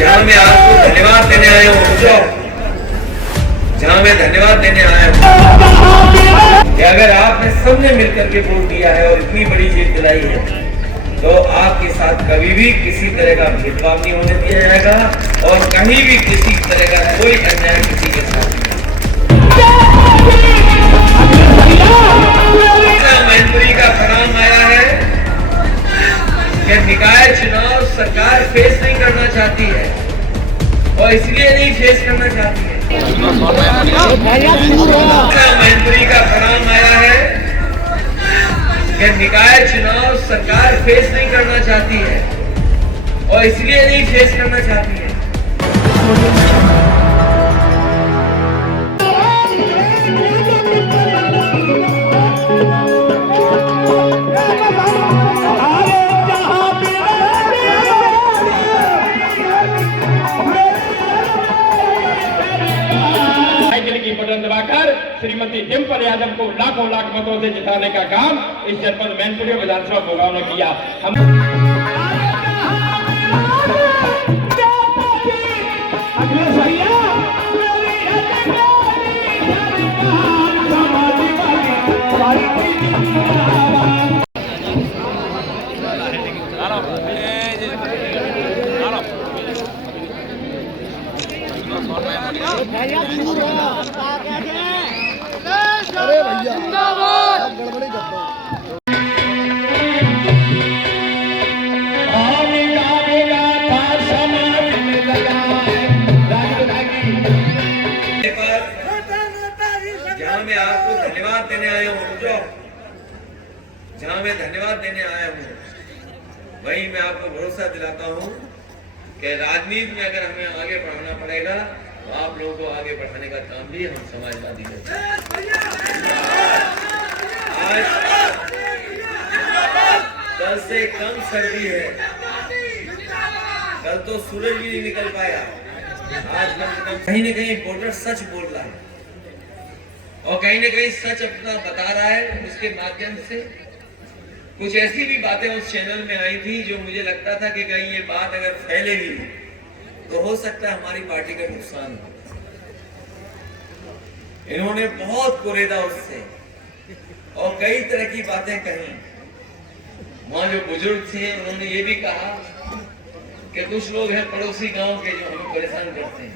जहाँ मैं आपको धन्यवाद देने आया हूँ, जहाँ मैं धन्यवाद देने आया हूँ कि अगर आपने सबने मिलकर के वोट दिया है और इतनी बड़ी जीत दिलाई है, तो आपके साथ कभी भी किसी तरह का भेदभाव नहीं होने दिया जाएगा और कहीं भी किसी तरह का कोई अन्याय किसी के साथ नहीं। मैनपुरी का पैगाम आया है कि निकाय चुनाव सरकार फेस नहीं करना चाहती है और इसलिए नहीं फेस करना चाहती है। मैनपुरी का पैगाम आया है कि निकाय चुनाव सरकार फेस नहीं करना चाहती है और इसलिए नहीं फेस करना चाहती है। बटन दबाकर श्रीमती डिम्पल यादव को लाखों लाख मतों से जिताने का काम इस जनपद मैनपुरी विधानसभा भोगाव ने किया। अरे भैया जिंदाबाद गड़बड़ी करते हैं। जहाँ मैं आपको धन्यवाद देने आया हूँ, जहाँ मैं धन्यवाद देने आया हूँ, वही मैं आपको भरोसा दिलाता हूँ कि राजनीति में अगर हमें आगे बढ़ाना पड़ेगा तो आप लोगों को आगे बढ़ाने का काम भी हम समाजवादी करते हैं। आज कल से कम सर्दी है, कल तो सूरज भी नहीं निकल पाया, आज कम से कम कहीं न कहीं वोटर सच बोल रहा है और कहीं न कहीं सच अपना बता रहा है। उसके माध्यम से कुछ ऐसी भी बातें उस चैनल में आई थी जो मुझे लगता था कि कहीं ये बात अगर फैलेगी तो हो सकता है हमारी पार्टी का नुकसान हो। इन्होंने बहुत कुरेदा उससे और कई तरह की बातें कही। वहां जो बुजुर्ग थे उन्होंने ये भी कहा कि कुछ लोग हैं पड़ोसी गांव के जो हमें परेशान करते हैं।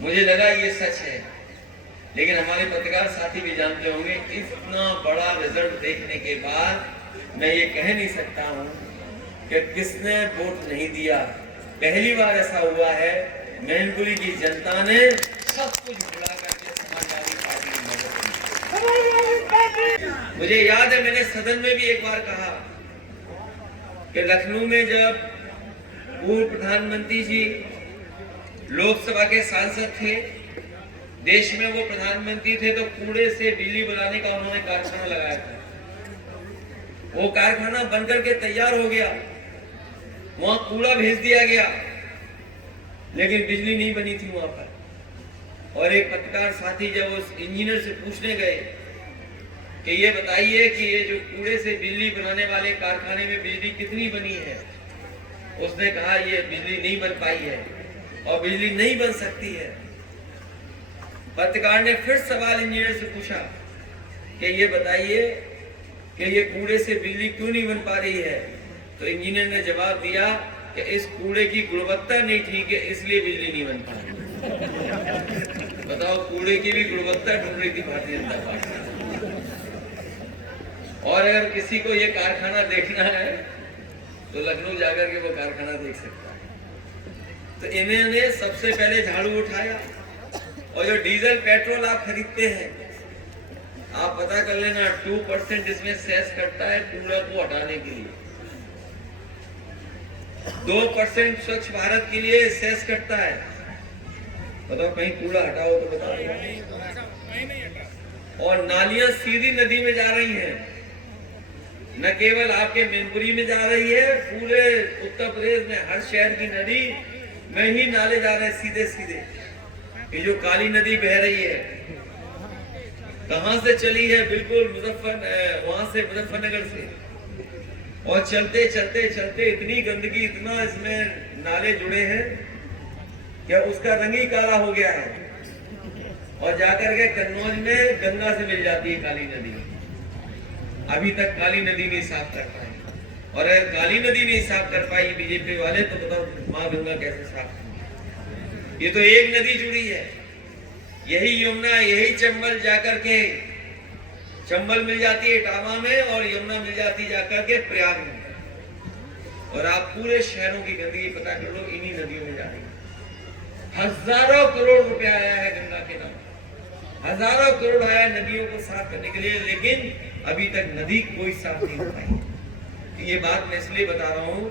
मुझे लगा ये सच है, लेकिन हमारे पत्रकार साथी भी जानते होंगे, इतना बड़ा रिजल्ट देखने के बाद मैं ये कह नहीं सकता हूँ कि किसने वोट नहीं दिया। पहली बार ऐसा हुआ है मैनपुरी की जनता ने सब कुछ भुला करके समाजवादी पार्टी की मदद की। मुझे याद है मैंने सदन में भी एक बार कहा कि लखनऊ में जब पूर्व प्रधानमंत्री जी लोकसभा के सांसद थे, देश में वो प्रधानमंत्री थे, तो कूड़े से बिजली बनाने का उन्होंने कारखाना लगाया था। वो कारखाना बनकर के तैयार हो गया, वहां कूड़ा भेज दिया गया, लेकिन बिजली नहीं बनी थी वहां पर। और एक पत्रकार साथी जब उस इंजीनियर से पूछने गए कि ये बताइए कि ये जो कूड़े से बिजली बनाने वाले कारखाने में बिजली कितनी बनी है, उसने कहा ये बिजली नहीं बन पाई है और बिजली नहीं बन सकती है। पत्रकार ने फिर सवाल इंजीनियर से पूछा कि ये बताइए कि ये कूड़े से बिजली क्यों नहीं बन पा रही है, तो इंजीनियर ने जवाब दिया कि इस कूड़े की गुणवत्ता नहीं ठीक है, इसलिए बिजली नहीं बन पा रही। बताओ, कूड़े की भी गुणवत्ता ढूंढ रही थी भारतीय जनता पार्टी। और अगर किसी को ये कारखाना देखना है तो लखनऊ जाकर के वो कारखाना देख सकता है। तो इन्होंने सबसे पहले झाड़ू उठाया और जो डीजल पेट्रोल आप खरीदते हैं, आप पता कर लेना 2% इसमें सेस कटता है कूड़ा को हटाने के लिए, 2% स्वच्छ भारत के लिए सेस कटता है। बताओ कहीं कूड़ा हटाओ तो बताओ। और नालियां सीधी नदी में जा रही हैं, न केवल आपके मैनपुरी में जा रही है, पूरे उत्तर प्रदेश में हर शहर की नदी में ही नाले जा रहे हैं सीधे सीधे। ये जो काली नदी बह रही है कहां से चली है? बिल्कुल वहां से मुजफ्फरनगर से। और चलते चलते चलते इतनी गंदगी, इतना इसमें नाले जुड़े हैं कि उसका रंग ही काला हो गया है। और जाकर के कन्नौज में गंगा से मिल जाती है काली नदी। अभी तक काली नदी नहीं साफ कर पाई, और अगर काली नदी नहीं साफ कर पाई बीजेपी वाले, तो बताओ माँ गंगा कैसे साफ होगी? ये तो एक नदी जुड़ी है, यही यमुना, यही चंबल जाकर के, चंबल मिल जाती है इटावा में और यमुना मिल जाती है जाकर के प्रयाग में। और आप पूरे शहरों की गंदगी पता कर लो, इन्हीं नदियों में जा रही है। हजारों करोड़ रुपया आया है गंगा के नाम, हजारों करोड़ आया नदियों को साफ करने के लिए, लेकिन अभी तक नदी कोई साफ नहीं हो पाई। ये बात मैं इसलिए बता रहा हूं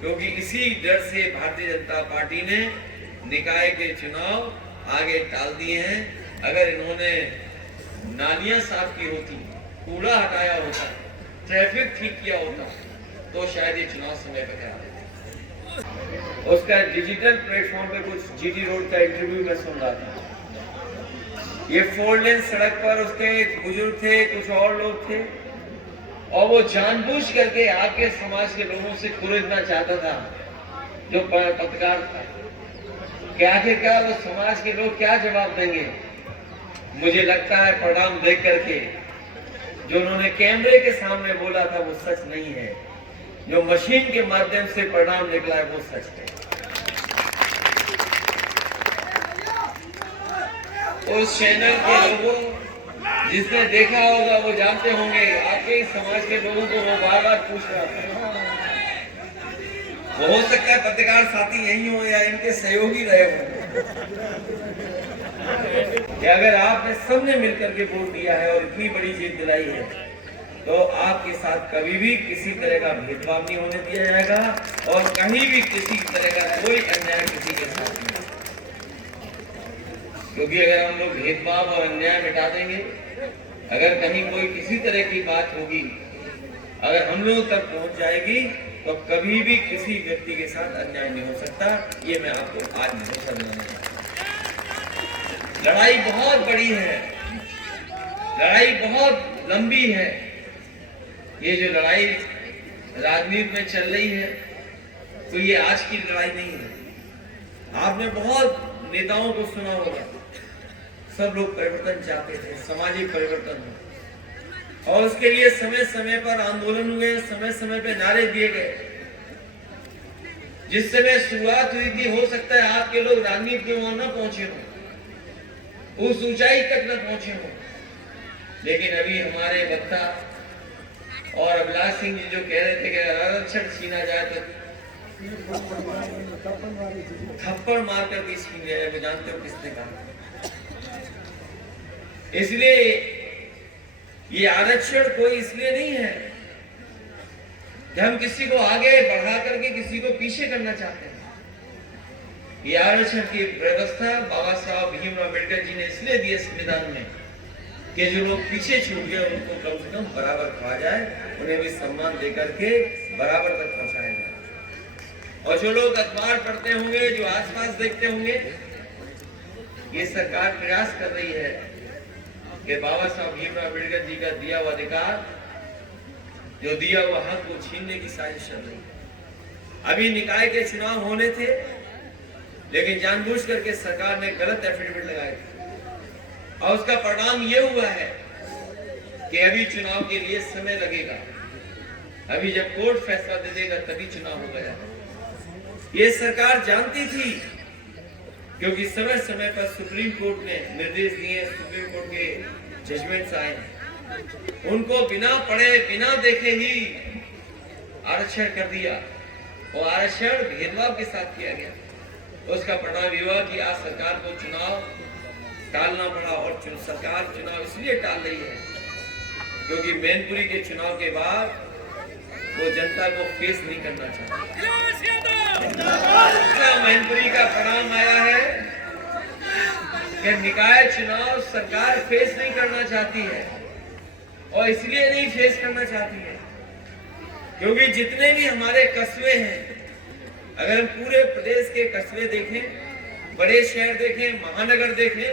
क्योंकि इसी डर से भारतीय जनता पार्टी ने निकाय के चुनाव आगे टाल दिए हैं। अगर इन्होंने नालियां साफ की होती, कूड़ा हटाया होता, ट्रैफिक ठीक किया होता, तो शायद ये चुनाव समय पर करा देते। उसका डिजिटल प्लेटफॉर्म पे कुछ जीटी रोड का इंटरव्यू में सुन रहा था। ये 4 लेन सड़क पर उसके बुजुर्ग थे, कुछ और लोग थे, और वो जानबूझ करके आपके समाज के लोगों से खुरदना चाहता था, जो पत्रकार था। क्या वो समाज के लोग क्या जवाब देंगे? मुझे लगता है परिणाम देख करके जो उन्होंने कैमरे के सामने बोला था वो सच नहीं है, जो मशीन के माध्यम से परिणाम निकला है वो सच है। उस चैनल के लोगों जिसने देखा होगा वो जानते होंगे, आपके समाज के लोगों को वो बार बार पूछ रहा था। वो हो सकता है पत्रकार साथी यही हो या इनके सहयोगी रहे हो, कि अगर आपने सबने मिलकर के वोट दिया है और इतनी बड़ी जीत दिलाई है, तो आपके साथ कभी भी किसी तरह का भेदभाव नहीं होने दिया जाएगा, और कहीं भी किसी तरह का कोई अन्याय किसी के साथ नहीं। क्योंकि अगर हम लोग भेदभाव और अन्याय मिटा देंगे, अगर कहीं कोई किसी तरह की बात होगी, अगर हम लोगों तक पहुंच जाएगी, तो कभी भी किसी व्यक्ति के साथ अन्याय नहीं हो सकता। ये मैं आपको आज भरोसा दिलाना चाहता हूं। लड़ाई बहुत बड़ी है, लड़ाई बहुत लंबी है। ये जो लड़ाई राजनीति में चल रही है, तो ये आज की लड़ाई नहीं है। आपने बहुत नेताओं को सुना होगा, सब लोग परिवर्तन चाहते थे, सामाजिक परिवर्तन हो, और उसके लिए समय समय पर आंदोलन हुए, समय समय पर नारे दिए गए। जिस समय शुरुआत हुई थी, हो सकता है आपके लोग राजनीति में वहां न पहुंचे हो, उस ऊंचाई तक न पहुंचे हो, लेकिन अभी हमारे वक्ता और अभिलाष सिंह जी जो कह रहे थे कि आरक्षण छीना जाए तो थप्पड़ मार कर छीन लिया जाए, वो जानते हो किसने कहा? इसलिए ये आरक्षण कोई इसलिए नहीं है कि हम किसी को आगे बढ़ा करके किसी को पीछे करना चाहते हैं। ये आरक्षण की व्यवस्था बाबा साहब भीमराव अम्बेडकर जी ने इसलिए दी संविधान में कि जो लोग पीछे छूट गए उनको कम से कम बराबर खा जाए, उन्हें भी सम्मान देकर के बराबर तक पहुंचाया जाए। और जो लोग अखबार पढ़ते होंगे, जो आसपास देखते होंगे, ये सरकार प्रयास कर रही है कि बाबा साहब भीमराव अम्बेडकर जी का दिया हुआ अधिकार, जो दिया हुआ हक, को छीनने की साजिश चल रही है। अभी निकाय के चुनाव होने थे, लेकिन जानबूझ करके सरकार ने गलत एफिडेविट लगाए थे, और उसका परिणाम ये हुआ है कि अभी चुनाव के लिए समय लगेगा। अभी जब कोर्ट फैसला दे देगा तभी चुनाव हो गया। ये सरकार जानती थी, क्योंकि समय समय पर सुप्रीम कोर्ट ने निर्देश दिए, सुप्रीम कोर्ट के जजमेंट्स आए, उनको बिना पढ़े बिना देखे ही आरक्षण कर दिया, और आरक्षण भेदभाव के साथ किया गया। उसका परिणाम ये हुआ कि आज सरकार को चुनाव टालना पड़ा, और सरकार चुनाव इसलिए टाल रही है क्योंकि मैनपुरी के चुनाव के बाद वो जनता को फेस नहीं करना चाहती। मैनपुरी का परिणाम आया है कि निकाय चुनाव सरकार फेस नहीं करना चाहती है, और इसलिए नहीं फेस करना चाहती है क्योंकि जितने भी हमारे कस्बे हैं, अगर हम पूरे प्रदेश के कस्बे देखें, बड़े शहर देखें, महानगर देखें,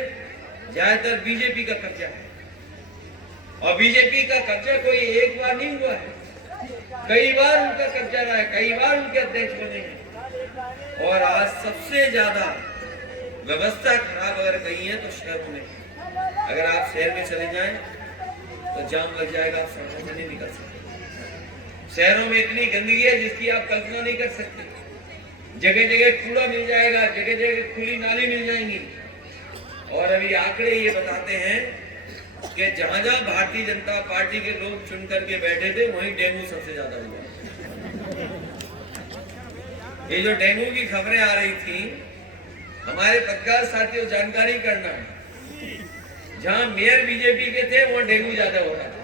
ज्यादातर बीजेपी का कब्जा है। और बीजेपी का कब्जा कोई एक बार नहीं हुआ है, कई बार उनका कब्जा रहा है, कई बार उनके अध्यक्ष बने हैं। और आज सबसे ज्यादा व्यवस्था खराब अगर कहीं है तो शहरों में। अगर आप शहर में चले जाएं तो जाम लग जाएगा, आप सड़कों से नहीं निकल सकते। शहरों में इतनी गंदगी है जिसकी आप कल्पना नहीं कर सकते। जगह जगह कूड़ा मिल जाएगा, जगह जगह खुली नाली मिल जाएंगी। और अभी आंकड़े ये बताते हैं कि जहां जहां भारतीय जनता पार्टी के लोग चुन करके बैठे थे वहीं डेंगू सबसे ज्यादा हुआ। ये जो डेंगू की खबरें आ रही थी, हमारे पत्रकार साथियों जानकारी करना है, जहां मेयर बीजेपी के थे वहां डेंगू ज्यादा हो रहा था।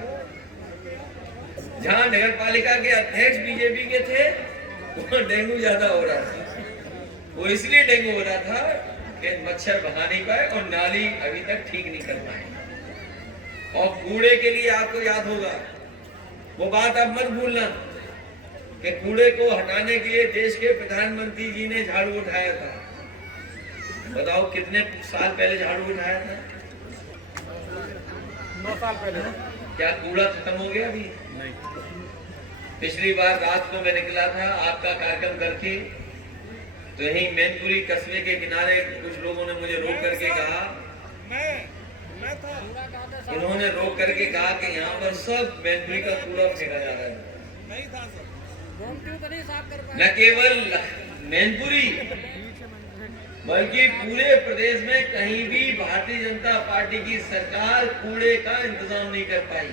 जहां नगर पालिका के अध्यक्ष बीजेपी के थे वहां डेंगू ज्यादा हो रहा था। वो इसलिए डेंगू हो रहा था कि मच्छर भगा नहीं पाए और नाली अभी तक ठीक नहीं कर पाए। और कूड़े के लिए आपको याद होगा, वो बात आप मत भूलना कि कूड़े को हटाने के लिए देश के प्रधानमंत्री जी ने झाड़ू उठाया था। बताओ कितने साल पहले झाड़ू उठाया था? 9 साल पहले। क्या कूड़ा खत्म हो गया? अभी नहीं। पिछली बार रात को मैं निकला था आपका कार्यक्रम करके, तो यही मैनपुरी कस्बे के किनारे कुछ लोगों ने मुझे रोक करके कहा, इन्होंने रोक करके कहा कि यहाँ पर सब मैनपुरी का कूड़ा फेंका जा रहा है। न केवल मैनपुरी बल्कि पूरे प्रदेश में कहीं भी भारतीय जनता पार्टी की सरकार कूड़े का इंतजाम नहीं कर पाई।